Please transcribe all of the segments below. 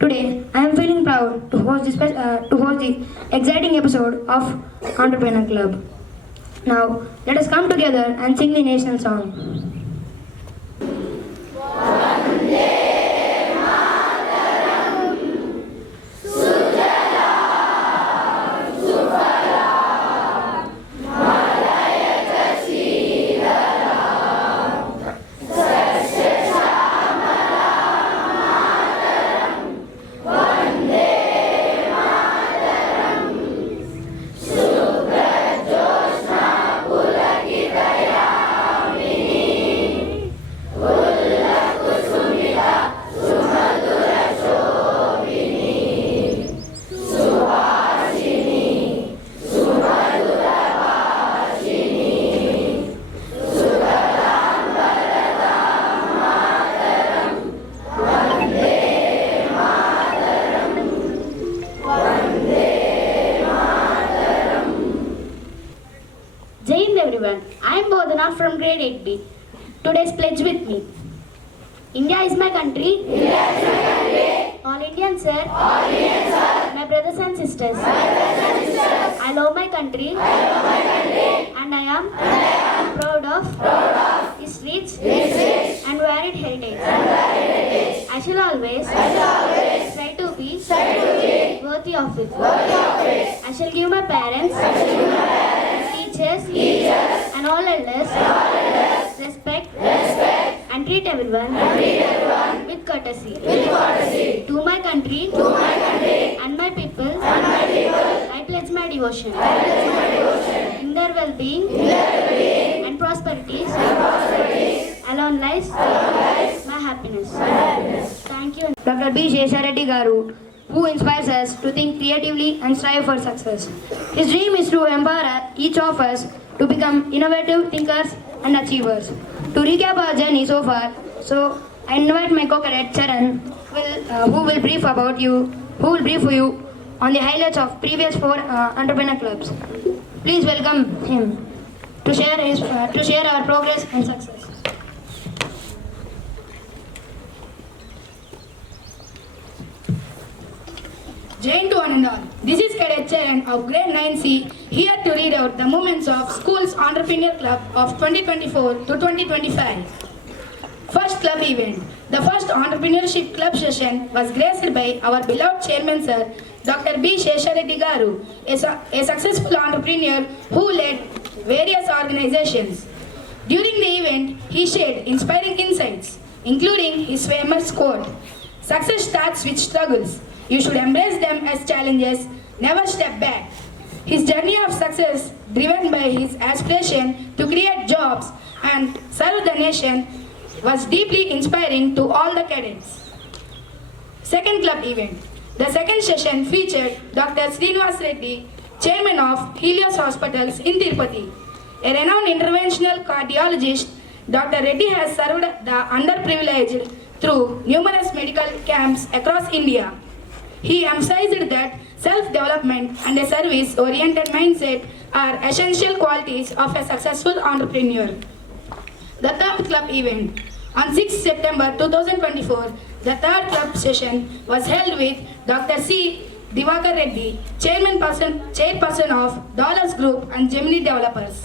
Today, I am feeling proud to host the exciting episode of Entrepreneur Club. Now, let us come together and sing the national song. From grade 8B. Today's pledge with me. India is my country. India is my country. All Indians, sir. All Indians, sir. My brothers and sisters. My brothers and sisters. I love my country. I love my country. And I am proud of its rich and varied heritage. I shall always try to be worthy of it. I shall give my parents, teachers, and all elders respect and treat everyone with courtesy. To my country and my people, I pledge my devotion. In their well-being and prosperities, alone lies my happiness. Thank you. Dr. B. Sheshareddy Garu, who inspires us to think creatively and strive for success. His dream is to empower each of us to become innovative thinkers and achievers. To recap our journey so far, I invite my co-cadet Charan, who will brief you on the highlights of previous 4 entrepreneur clubs. Please welcome him to share our progress and success. Jai to one and all. This is Cadet Charan of Grade 9C, here to read out the moments of School's Entrepreneur Club of 2024 to 2025. First club event. The first Entrepreneurship Club session was graced by our beloved Chairman Sir, Dr. B. Sheshareddy Garu, a successful entrepreneur who led various organizations. During the event, he shared inspiring insights, including his famous quote, "Success starts with struggles. You should embrace them as challenges, never step back." His journey of success, driven by his aspiration to create jobs and serve the nation, was deeply inspiring to all the cadets. Second club event. The second session featured Dr. Srinivas Reddy, Chairman of Helios Hospitals in Tirupati. A renowned interventional cardiologist, Dr. Reddy has served the underprivileged through numerous medical camps across India. He emphasized that self-development and a service-oriented mindset are essential qualities of a successful entrepreneur. The third club event. On 6 September 2024, the third club session was held with Dr. C. Divakar Reddy, chairperson of Dollars Group and Gemini Developers.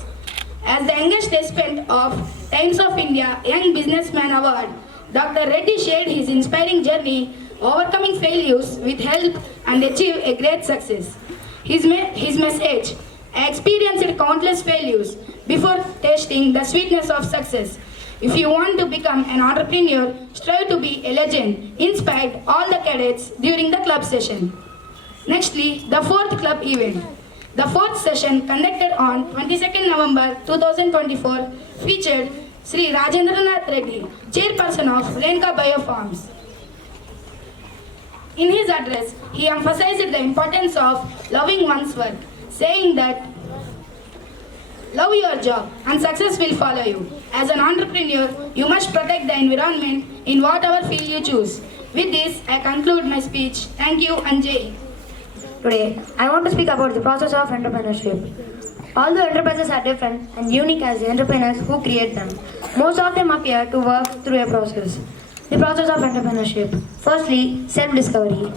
As the youngest recipient of Times of India Young Businessman Award, Dr. Reddy shared his inspiring journey overcoming failures with help and achieve a great success. His message, "I experienced countless failures before tasting the sweetness of success. If you want to become an entrepreneur, strive to be a legend," inspired all the cadets during the club session. Nextly, the fourth club event. The fourth session, conducted on 22nd November 2024, featured Sri Rajendranath Reddy, chairperson of Renka Biofarms. In his address, he emphasized the importance of loving one's work, saying that love your job and success will follow you. As an entrepreneur, you must protect the environment in whatever field you choose. With this, I conclude my speech. Thank you and Jai. Today, I want to speak about the process of entrepreneurship. Although enterprises are different and unique as the entrepreneurs who create them, most of them appear to work through a process. The process of entrepreneurship. Firstly, self-discovery.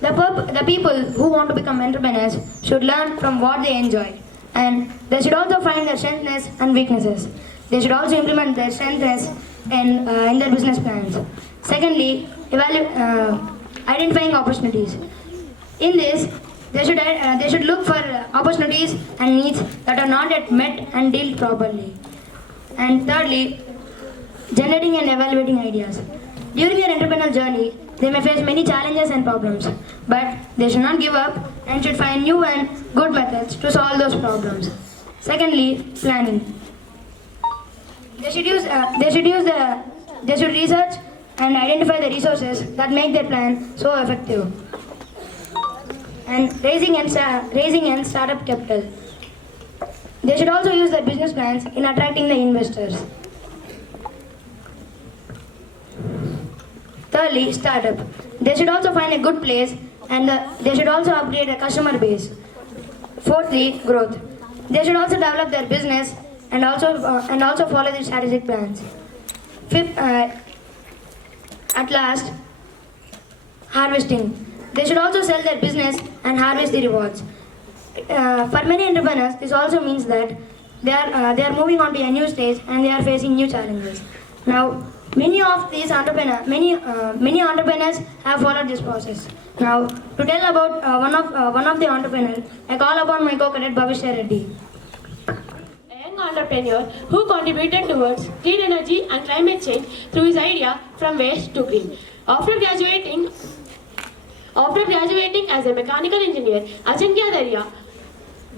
The people who want to become entrepreneurs should learn from what they enjoy, and they should also find their strengths and weaknesses. They should also implement their strengths in their business plans. Secondly, identifying opportunities. In this, they should look for opportunities and needs that are not yet met and dealt properly. And thirdly, generating and evaluating ideas. During their entrepreneurial journey, they may face many challenges and problems, but they should not give up and should find new and good methods to solve those problems. Secondly, planning. They should research and identify the resources that make their plan so effective. And raising and startup capital. They should also use their business plans in attracting the investors. Thirdly, startup. They should also find a good place and they should also upgrade a customer base. Fourthly, growth. They should also develop their business and also follow their strategic plans. Fifth, at last, harvesting. They should also sell their business and harvest the rewards. For many entrepreneurs, this also means that they are moving on to a new stage and they are facing new challenges. Now, many entrepreneurs have followed this process. Now, to tell about one of the entrepreneurs, I call upon my co-cadet Bhavishya Reddy. A young entrepreneur who contributed towards clean energy and climate change through his idea from waste to green. After graduating as a mechanical engineer, Ajinkya Dhariya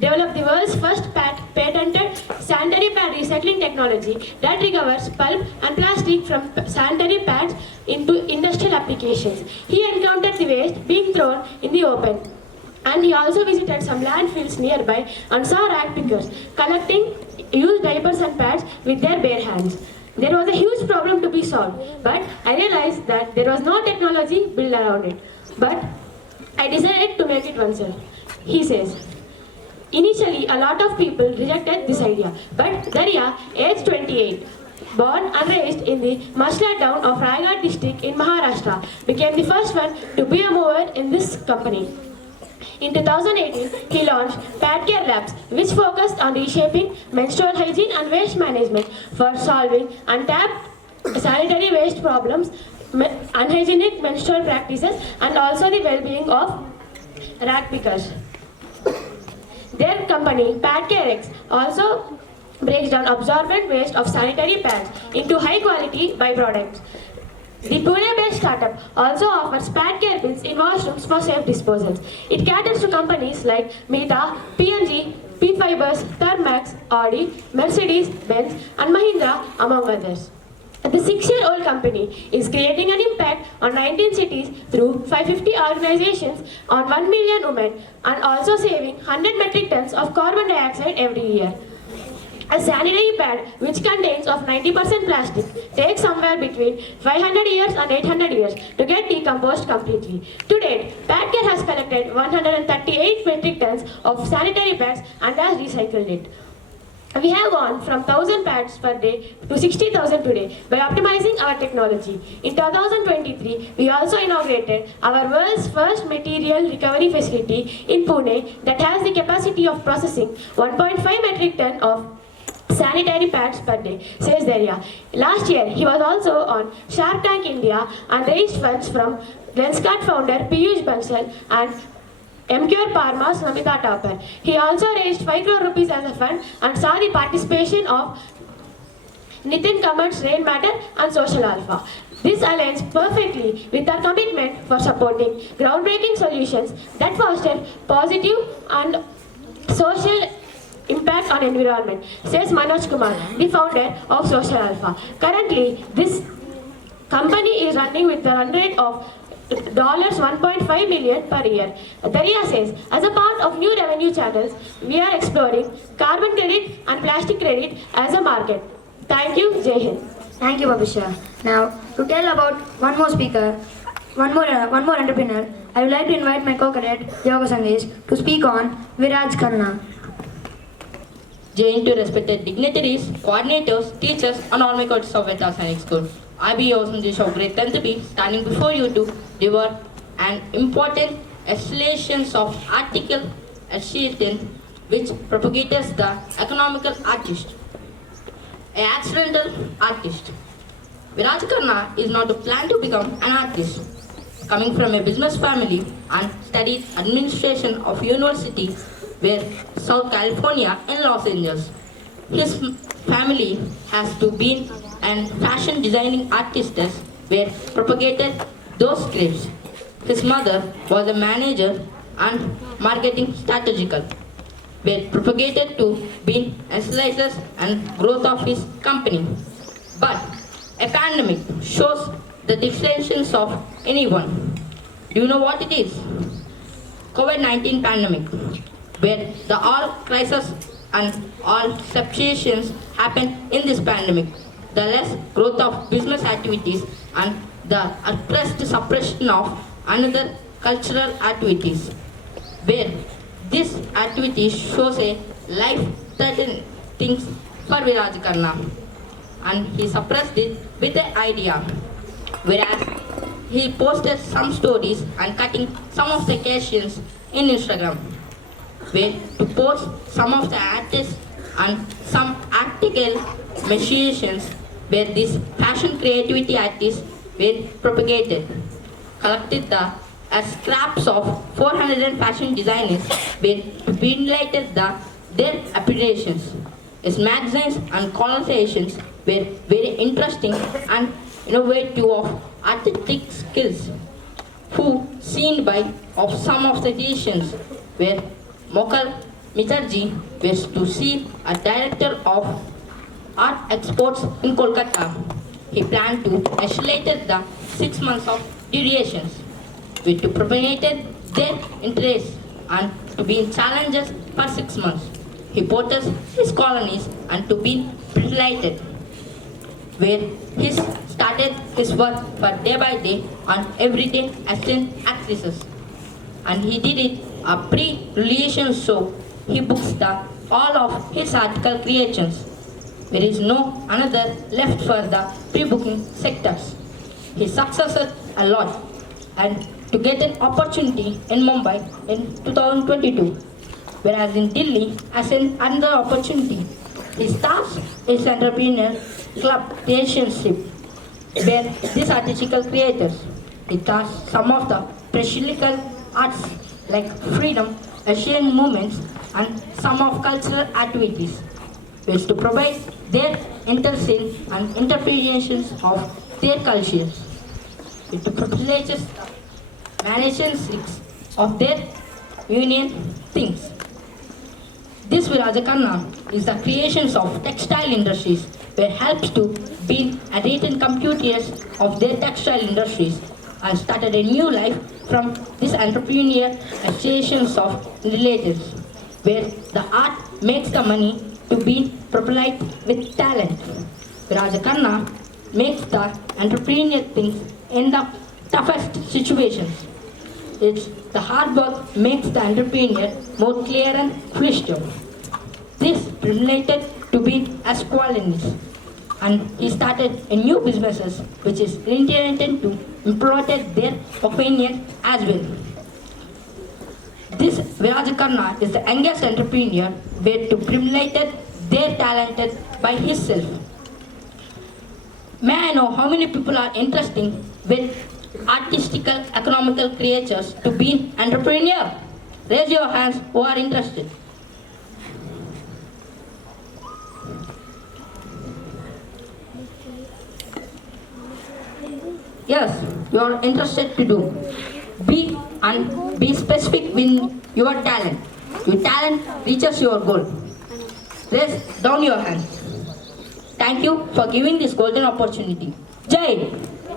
developed the world's first patented sanitary pad recycling technology that recovers pulp and plastic from sanitary pads into industrial applications. He encountered the waste being thrown in the open, and he also visited some landfills nearby and saw rag pickers collecting used diapers and pads with their bare hands. There was a huge problem to be solved, but I realized that there was no technology built around it. But I decided to make it myself. He says, initially a lot of people rejected this idea, but Dhariya, aged 28, born and raised in the Masla town of Raigad district in Maharashtra, became the first one to be a mover in this company. In 2018, he launched Pad Care Labs, which focused on reshaping menstrual hygiene and waste management for solving untapped sanitary waste problems, unhygienic menstrual practices, and also the well-being of rag pickers. Their company, Pad Care X, also breaks down absorbent waste of sanitary pads into high-quality byproducts. The Pune-based startup also offers pad care bins in washrooms for safe disposals. It caters to companies like Meta, P&G, P-Fibers, Thermax, Audi, Mercedes, Benz, and Mahindra, among others. The 6-year-old company is creating an impact on 19 cities through 550 organizations on 1 million women and also saving 100 metric tons of carbon dioxide every year. A sanitary pad, which contains of 90% plastic, takes somewhere between 500 years and 800 years to get decomposed completely. To date, Pad Care has collected 138 metric tons of sanitary pads and has recycled it. We have gone from 1,000 pads per day to 60,000 today by optimizing our technology. In 2023, we also inaugurated our world's first material recovery facility in Pune that has the capacity of processing 1.5 metric ton of sanitary pads per day, says Dhariya. Last year, he was also on Shark Tank India and raised funds from Lenskart founder Piyush Bansal and MCure Parma's Namita Topper. He also raised 5 crore rupees as a fund and saw the participation of Nitin Kamat's Rain Matter and Social Alpha. This aligns perfectly with our commitment for supporting groundbreaking solutions that foster positive and social impact on environment, says Manoj Kumar, the founder of Social Alpha. Currently, this company is running with a run rate of $1.5 million per year. Dhariya says, as a part of new revenue channels, we are exploring carbon credit and plastic credit as a market. Thank you, Jai Hind. Thank you, Bhavishya. Now, to tell about one more speaker, one more entrepreneur, I would like to invite my co-cadet, Yoga Sandesh, to speak on Viraj Khanna. Jai Hind to respected dignitaries, coordinators, teachers, and all my coaches of Veritas Sainik School. Abhi Sandesh of grade 10 to be standing before you to deliver an important explanations of article assistant which propagates the economical artist, an accidental artist. Viraj Khanna is not a plan to become an artist. Coming from a business family and studied administration of University where South California in Los Angeles. His family has to be an fashion designing artist where propagated those scripts. His mother was a manager and marketing strategical, where propagated to be slices and growth of his company. But a pandemic shows the distinctions of anyone. Do you know what it is? COVID-19 pandemic, where the all crisis and all situations happen in this pandemic. The less growth of business activities and the oppressed suppression of another cultural activities, where this activity shows a life-threatening things for Viraj Khanna, and he suppressed it with an idea, whereas he posted some stories and cutting some of the occasions in Instagram, where to post some of the artists and some article musicians where these fashion creativity artists were propagated, collected the as scraps of 400 fashion designers were greenlighted their appellations. His magazines and conversations were very interesting and innovative of artistic skills, who seen by of some of the editions where Mokal Mitarji was to see a director of art exports in Kolkata. He planned to accelerate the 6 months of durations, which propagated their interests and to be in challenges for 6 months. He portrays his colonies and to be delighted, where he started his work for day by day on everyday assistant actresses. And he did it a pre-release show. He books all of his article creations. There is no another left for the pre-booking sectors. He succeeded a lot and to get an opportunity in Mumbai in 2022, whereas in Delhi as another opportunity. He starts his entrepreneur club relationship where these artistical creators, he does some of the practical arts like freedom, Asian movements and some of cultural activities, which to provide their interest and interpretations of their cultures. It propagates management of their union things. This Viraj Khanna is the creations of textile industries where helps to build a written computers of their textile industries and started a new life from this entrepreneur associations of relatives where the art makes the money to be propelled with talent. Viraj Khanna makes the entrepreneur things in the toughest situations. It's the hard work makes the entrepreneur more clear and fluid. This related to be as qualities, and he started a new businesses which is intended to employ their opinion as well. This Viraj Khanna is the youngest entrepreneur where to stimulated their talented by himself. May I know how many people are interested with artistical, economical creatures to be entrepreneur? Raise your hands who are interested. Yes, you are interested to do. Be specific with your talent. Your talent reaches your goal. Raise down your hands. Thank you for giving this golden opportunity. Jai!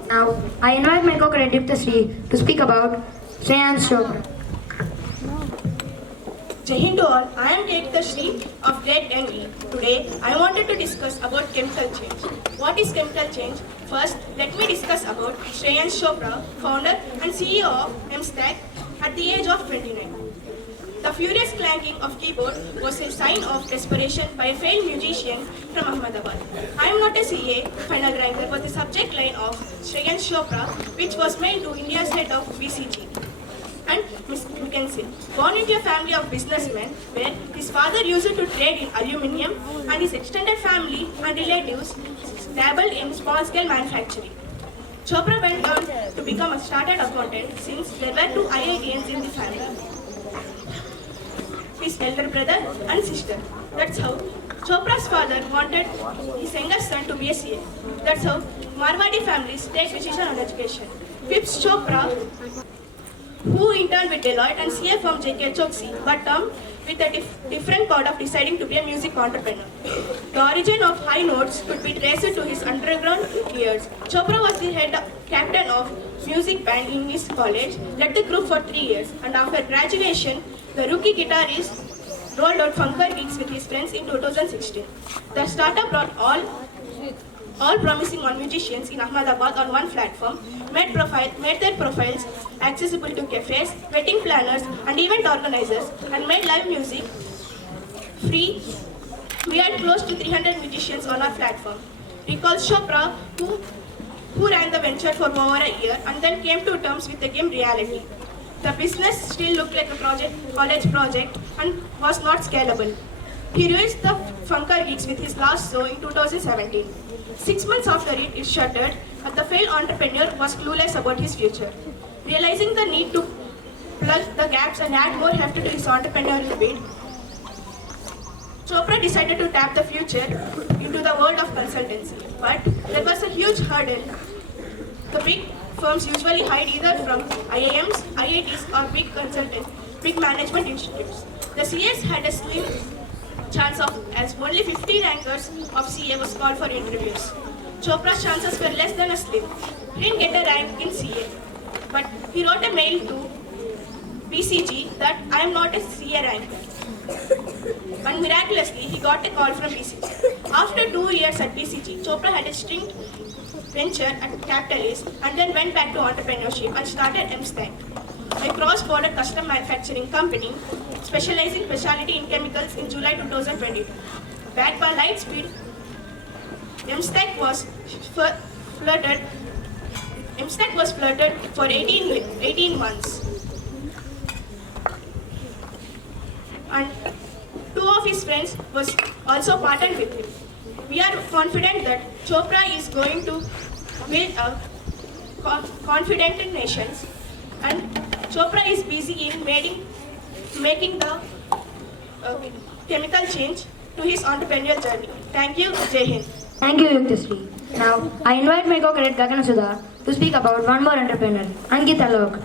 Now, I invite my co-cadet Diptasri to speak about Shreyans Chopra. Jai Hind to all, I am Kate Sri of grade 10E. Today, I wanted to discuss about chemical change. What is chemical change? First, let me discuss about Shreyans Chopra, founder and CEO of MStack at the age of 29. The furious clanking of keyboard was a sign of desperation by a failed musician from Ahmedabad. I am not a CA, final ranker, was the subject line of Shreyan Chopra, which was mailed to India's head of BCG. And Miss McKenzie, born into a family of businessmen, where his father used to trade in aluminium and his extended family and relatives dabbled in small-scale manufacturing. Chopra went on to become a chartered accountant since there were two IITians in the family, his elder brother and sister. That's how Chopra's father wanted his younger son to be a CA. That's how Marwadi families take decision on education. Phipps Chopra, who interned with Deloitte and CA firm JK Choksi, but termed with a different part of deciding to be a music entrepreneur. The origin of high notes could be traced to his underground years. Chopra was the captain of music band in his college, led the group for 3 years, and after graduation, the rookie guitarist rolled out funker gigs with his friends in 2016. The startup brought all promising on musicians in Ahmedabad on one platform, made their profiles accessible to cafes, wedding planners, and event organizers, and made live music free. We had close to 300 musicians on our platform. Recalls Chopra, who ran the venture for over a year and then came to terms with the game reality. The business still looked like a college project, and was not scalable. He released the funker gigs with his last show in 2017. 6 months after it is shuttered, but the failed entrepreneur was clueless about his future. Realizing the need to plug the gaps and add more heft to his entrepreneurial bid, Chopra decided to tap the future into the world of consultancy. But there was a huge hurdle. The big firms usually hide either from IIMs, IITs, or big management institutes. The CAs had a slim chance of, as only 50 rankers of CA was called for interviews. Chopra's chances were less than a slim. He didn't get a rank in CA, but he wrote a mail to BCG that I am not a CA ranker. And miraculously, he got a call from BCG. After 2 years at BCG, Chopra had a stint venture at Capitalist and then went back to entrepreneurship and started MStack, a cross-border custom manufacturing company specializing specialty in chemicals in July 2022. Backed by Lightspeed, MStack was flirted for 18 months. And 2 of his friends was also partnered with him. We are confident that Chopra is going to build a confident nations, and Chopra is busy in making the chemical change to his entrepreneurial journey. Thank you, Jai Hind. Thank you, Yuktesri. Now, I invite my co-cadet Gagana Sudha to speak about one more entrepreneur, Ankit Alok.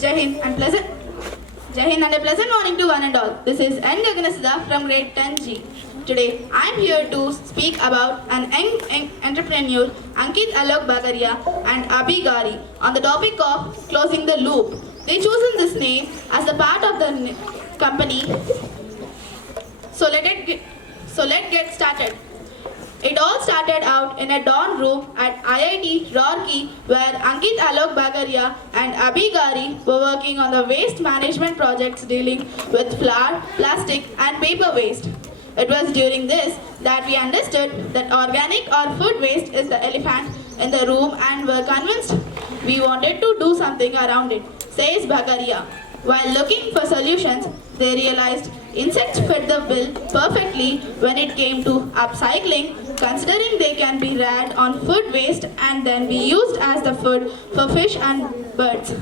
Jai Hind and a pleasant morning to one and all. This is Gagana Sudha from grade 10G. Today, I am here to speak about an young entrepreneur, Ankit Alok Bagaria and Abhi Gawri, on the topic of closing the loop. They chosen this name as the part of the company. So let's get started. It all started out in a dorm room at IIT Roorkee, where Ankit Alok Bagaria and Abhi Gawri were working on the waste management projects dealing with flour, plastic and paper waste. It was during this that we understood that organic or food waste is the elephant in the room and were convinced we wanted to do something around it, says Bagaria. While looking for solutions, they realized insects fit the bill perfectly when it came to upcycling, considering they can be reared on food waste and then be used as the food for fish and birds.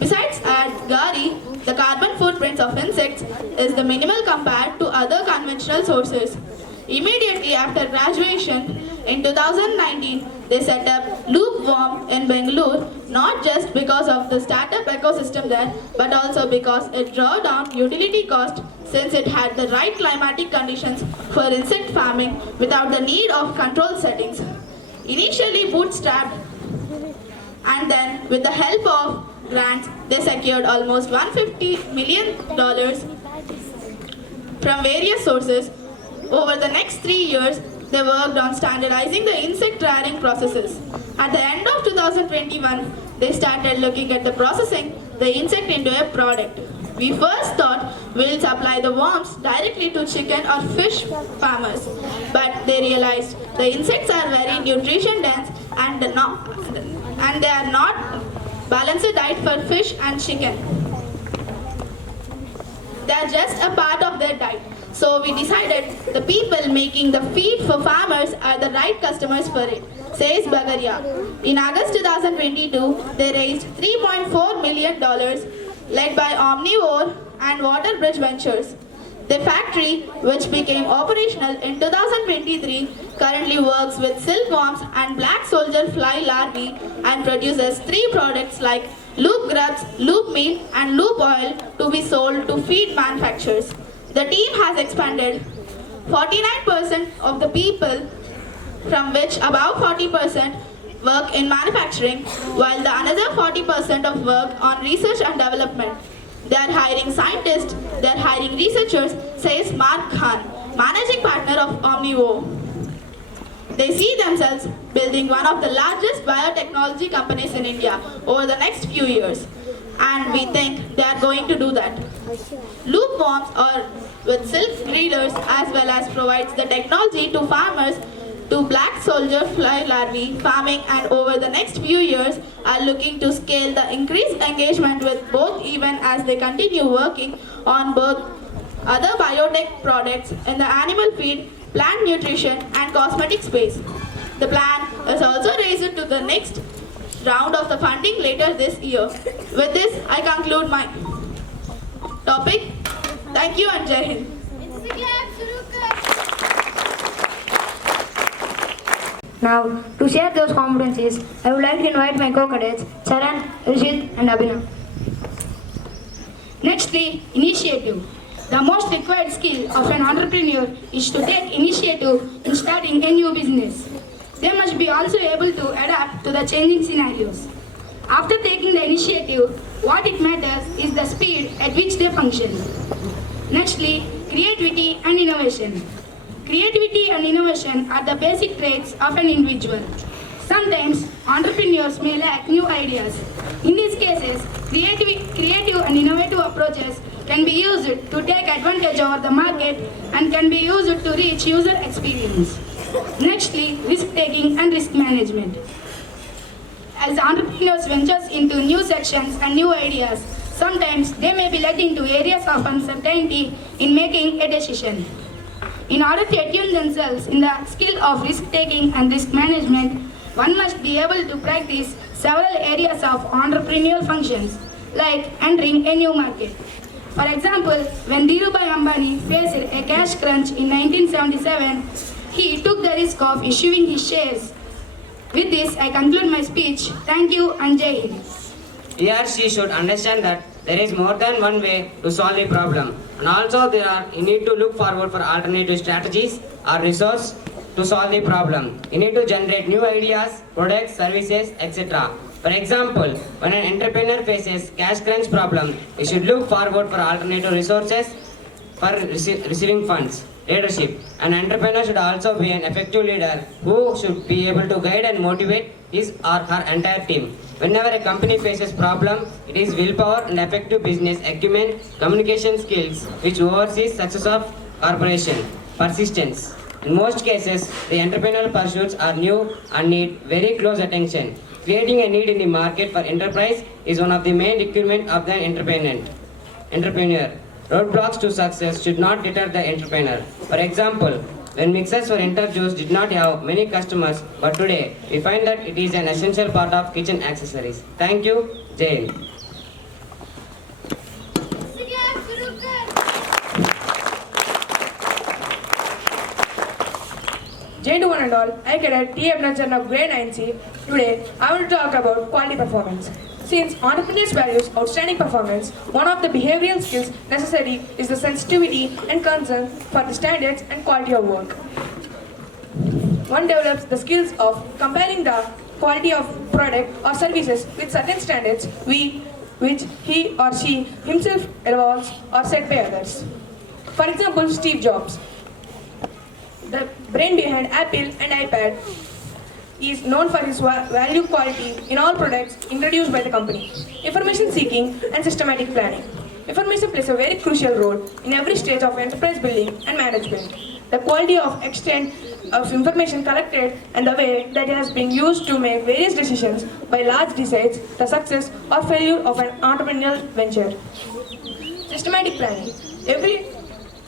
Besides, at Gawri, the carbon footprints of insects is the minimal compared to other conventional sources. Immediately after graduation, in 2019, they set up Loopworm in Bangalore, not just because of the startup ecosystem there, but also because it drew down utility cost since it had the right climatic conditions for insect farming without the need of control settings. Initially bootstrapped, and then with the help of grants, they secured almost $150 million from various sources. Over the next 3 years, they worked on standardizing the insect rearing processes. At the end of 2021, they started looking at the processing the insect into a product. We first thought we'll supply the worms directly to chicken or fish farmers, but they realized the insects are very nutrition dense and they are not balanced diet for fish and chicken. They are just a part of their diet. So we decided the people making the feed for farmers are the right customers for it, says Bagaria. In August 2022, they raised $3.4 million led by Omnivore and Waterbridge Ventures. The factory, which became operational in 2023, currently works with silkworms and black soldier fly larvae and produces 3 products like loop grubs, loop meal and loop oil to be sold to feed manufacturers. The team has expanded 49% of the people, from which about 40% work in manufacturing, while the another 40% of work on research and development. They are hiring scientists, they are hiring researchers, says Mark Khan, managing partner of Omnivore. They see themselves building one of the largest biotechnology companies in India over the next few years. And we think they are going to do that. Loopworms are with silk breeders as well as provides the technology to farmers to black soldier fly larvae farming, and over the next few years are looking to scale the increased engagement with both even as they continue working on both other biotech products in the animal feed, plant nutrition and cosmetic space. The plan is also raised to the next round of the funding later this year. With this, I conclude my topic. Thank you and Jai Hind. Now, to share those competencies, I would like to invite my co-cadets, Charan, Rishit and Abhi. Nextly, initiative. The most required skill of an entrepreneur is to take initiative in starting a new business. They must be also able to adapt to the changing scenarios. After taking the initiative, what it matters is the speed at which they function. Nextly, creativity and innovation. Creativity and innovation are the basic traits of an individual. Sometimes, entrepreneurs may lack new ideas. In these cases, creative and innovative approaches can be used to take advantage of the market and can be used to reach user experience. Nextly, risk-taking and risk management. As entrepreneurs venture into new sections and new ideas, sometimes they may be led into areas of uncertainty in making a decision. In order to attune themselves in the skill of risk-taking and risk management, one must be able to practice several areas of entrepreneurial functions, like entering a new market. For example, when Dhirubhai Ambani faced a cash crunch in 1977, he took the risk of issuing his shares. With this, I conclude my speech. Thank you and Jai Hind. He or she should understand that there is more than one way to solve a problem, and also you need to look forward for alternative strategies or resources to solve the problem. You need to generate new ideas, products, services, etc. For example, when an entrepreneur faces cash crunch problem, he should look forward for alternative resources for receiving funds. Leadership. An entrepreneur should also be an effective leader who should be able to guide and motivate his or her entire team. Whenever a company faces problem, it is willpower and effective business acumen, communication skills which oversees success of corporation. Persistence. In most cases, the entrepreneurial pursuits are new and need very close attention. Creating a need in the market for enterprise is one of the main requirements of the entrepreneur. Roadblocks to success should not deter the entrepreneur. For example, when mixers for interjuice did not have many customers, but today we find that it is an essential part of kitchen accessories. Thank you, Jai Hind. Jai to one and all, I cadet T. Charan of grade 9C. Today, I will talk about quality performance. Since entrepreneurs values outstanding performance, one of the behavioral skills necessary is the sensitivity and concern for the standards and quality of work. One develops the skills of comparing the quality of product or services with certain standards which he or she himself evolves or set by others. For example, Steve Jobs, the brain behind Apple and iPad, He is known for his value quality in all products introduced by the company, information seeking and systematic planning. Information plays a very crucial role in every stage of enterprise building and management. The quality of extent of information collected and the way that it has been used to make various decisions by large decides the success or failure of an entrepreneurial venture. Systematic planning. Every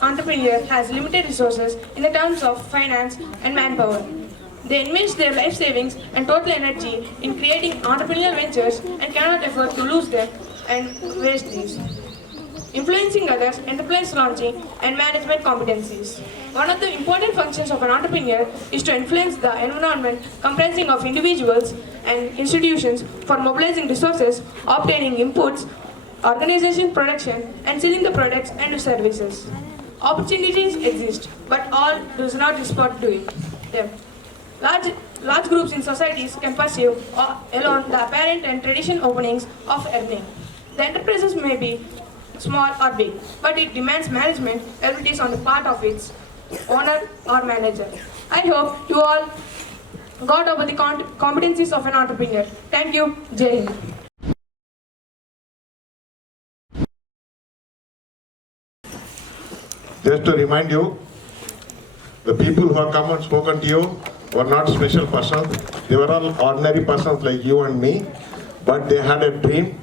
entrepreneur has limited resources in the terms of finance and manpower. They invest their life savings and total energy in creating entrepreneurial ventures and cannot afford to lose them and waste these. Influencing others, enterprise launching, and management competencies. One of the important functions of an entrepreneur is to influence the environment comprising of individuals and institutions for mobilizing resources, obtaining inputs, organization, production, and selling the products and services. Opportunities exist, but all does not respond to them. Large groups in societies can pursue alone the apparent and traditional openings of earning. The enterprises may be small or big, but it demands management abilities on the part of its owner or manager. I hope you all got over the competencies of an entrepreneur. Thank you. Jai Hind. Just to remind you, the people who have come and spoken to you were not special persons. They were all ordinary persons like you and me, but they had a dream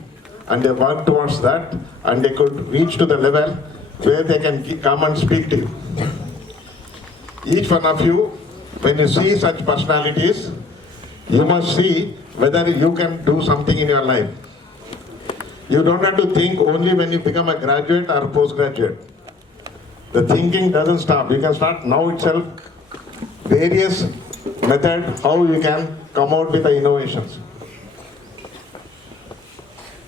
and they worked towards that, and they could reach to the level where they can come and speak to you. Each one of you, when you see such personalities, you must see whether you can do something in your life. You don't have to think only when you become a graduate or postgraduate. The thinking doesn't stop. You can start now itself, various methods how you can come out with the innovations.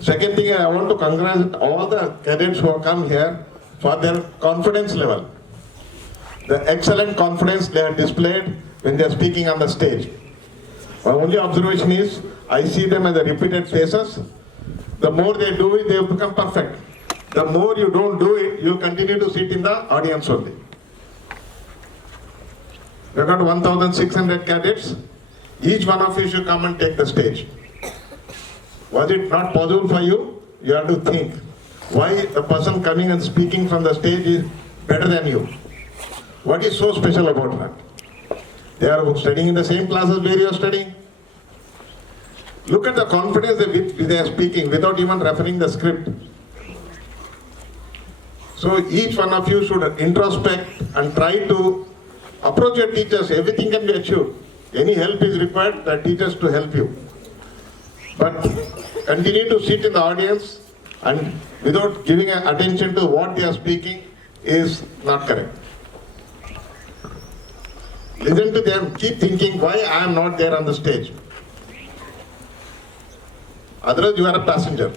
Second thing, I want to congratulate all the cadets who have come here for their confidence level. The excellent confidence they have displayed when they are speaking on the stage. My only observation is, I see them as the repeated faces. The more they do it, they become perfect. The more you don't do it, you continue to sit in the audience only. We have got 1,600 cadets. Each one of you should come and take the stage. Was it not possible for you? You have to think why the person coming and speaking from the stage is better than you. What is so special about that? They are studying in the same classes where you are studying. Look at the confidence that they are speaking without even referring the script. So each one of you should introspect and try to approach your teachers. Everything can be achieved. Any help is required, the teachers to help you. But continue to sit in the audience and without giving attention to what they are speaking is not correct. Listen to them, keep thinking why I am not there on the stage. Otherwise you are a passenger.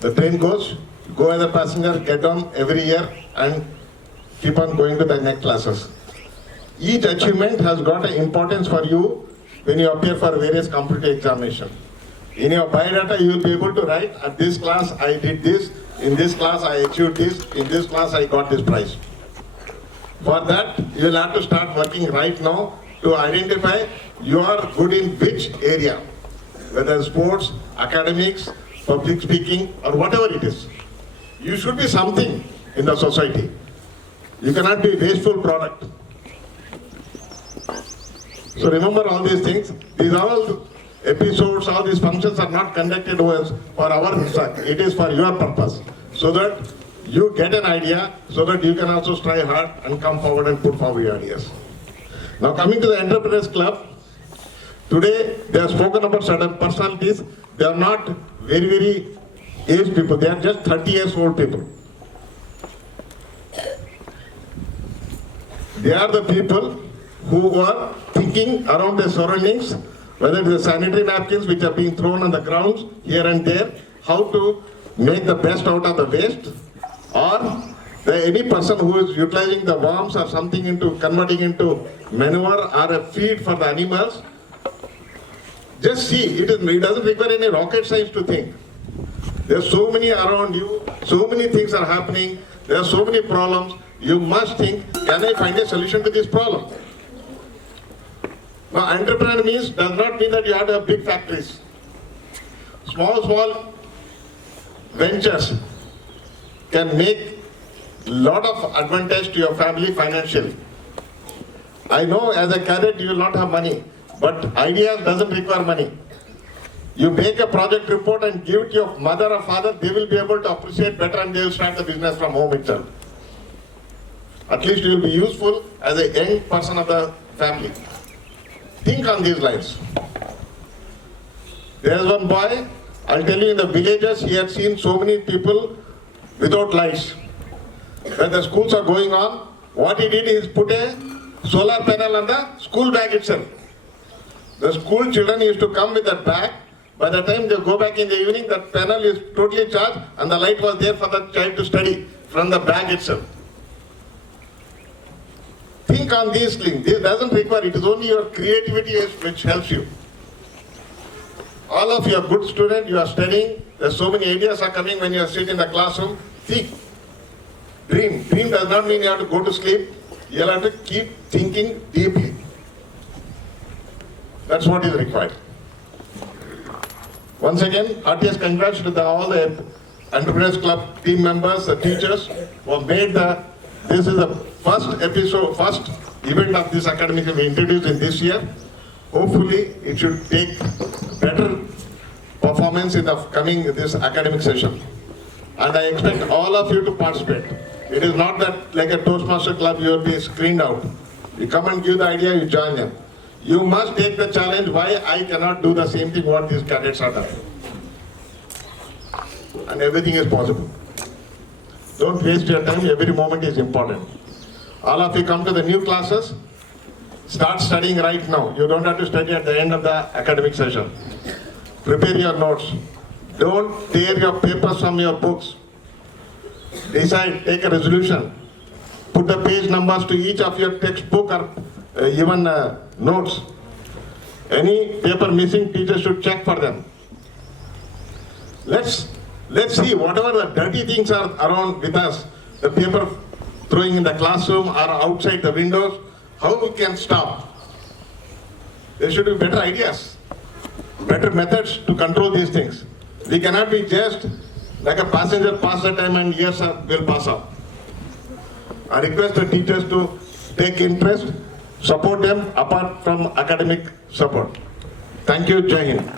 The train goes, go as a passenger, get on every year and keep on going to the next classes. Each achievement has got an importance for you when you appear for various competitive examinations. In your biodata, you will be able to write, at this class I did this, in this class I achieved this, in this class I got this prize. For that, you will have to start working right now to identify you are good in which area, whether sports, academics, public speaking, or whatever it is. You should be something in the society. You cannot be a wasteful product. So remember all these things. These are all episodes, all these functions are not conducted for our sake. It is for your purpose. So that you get an idea, so that you can also strive hard and come forward and put forward your ideas. Now coming to the Entrepreneurs Club, today they have spoken about certain personalities. They are not very aged people. They are just 30 years old people. They are the people who are thinking around their surroundings, whether it is sanitary napkins which are being thrown on the ground here and there, how to make the best out of the waste, or any person who is utilizing the worms or something into converting into manure or a feed for the animals. Just see, it doesn't require any rocket science to think. There are so many around you, so many things are happening, there are so many problems. You must think, can I find a solution to this problem? Now, entrepreneur does not mean that you have to have big factories. Small ventures can make lot of advantage to your family financially. I know as a cadet you will not have money, but ideas doesn't require money. You make a project report and give it to your mother or father, they will be able to appreciate better and they will start the business from home itself. At least you will be useful as a young person of the family. Think on these lines. There is one boy, I'll tell you, in the villages he had seen so many people without lights. When the schools are going on, what he did is put a solar panel on the school bag itself. The school children used to come with that bag. By the time they go back in the evening, that panel is totally charged and the light was there for the child to study from the bag itself. Think on these things. This doesn't require, it is only your creativity which helps you. All of you are good students, you are studying, there's so many ideas are coming when you are sitting in the classroom. Think. Dream. Dream does not mean you have to go to sleep. You have to keep thinking deeply. That's what is required. Once again, heartiest congrats to all the Entrepreneurs Club team members, the teachers who have made this is the first event of this academic we introduced in this year. Hopefully, it should take better performance in the this academic session. And I expect all of you to participate. It is not that like a Toastmaster club you will be screened out. You come and give the idea, you join them. You must take the challenge why I cannot do the same thing what these cadets are done. And everything is possible. Don't waste your time, every moment is important. All of you come to the new classes, start studying right now. You don't have to study at the end of the academic session. Prepare your notes. Don't tear your papers from your books. Decide, take a resolution. Put the page numbers to each of your textbook or even notes. Any paper missing, teachers should check for them. Let's see whatever the dirty things are around with us, the paper throwing in the classroom or outside the windows, how we can stop. There should be better ideas, better methods to control these things. We cannot be just like a passenger pass the time and years will pass up. I request the teachers to take interest, support them apart from academic support. Thank you, Jai Hind.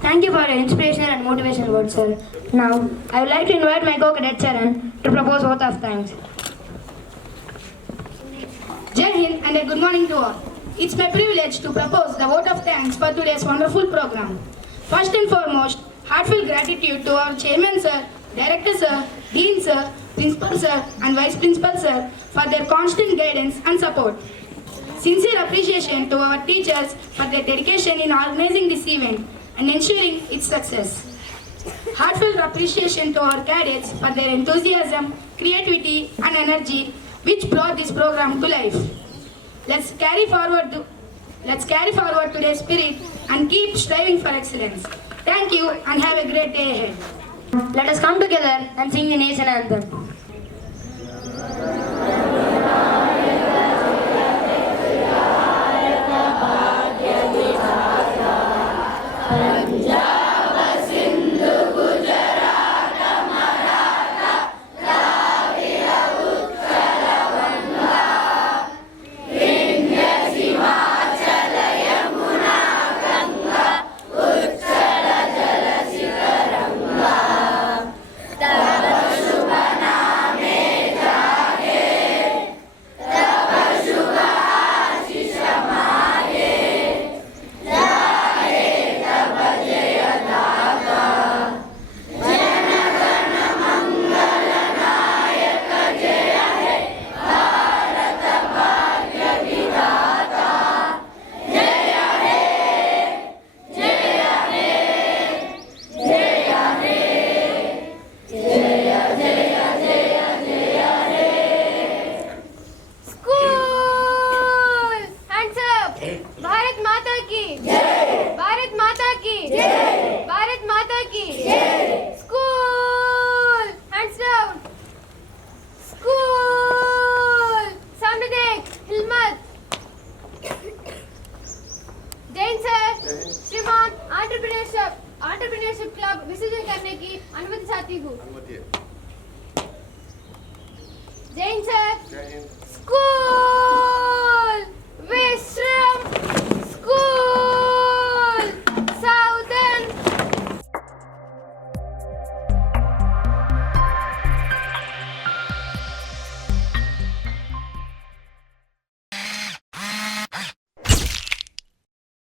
Thank you for your inspirational and motivational words, sir. Now, I would like to invite my co-cadet Charan to propose vote of thanks. Jai Hind and a good morning to all. It's my privilege to propose the vote of thanks for today's wonderful program. First and foremost, heartfelt gratitude to our chairman sir, director sir, dean sir, principal sir and vice principal sir for their constant guidance and support. Sincere appreciation to our teachers for their dedication in organizing this event and ensuring its success. Heartfelt appreciation to our cadets for their enthusiasm, creativity and energy which brought this program to life. Let's carry forward today's spirit and keep striving for excellence. Thank you and have a great day ahead. Let us come together and sing the nation anthem.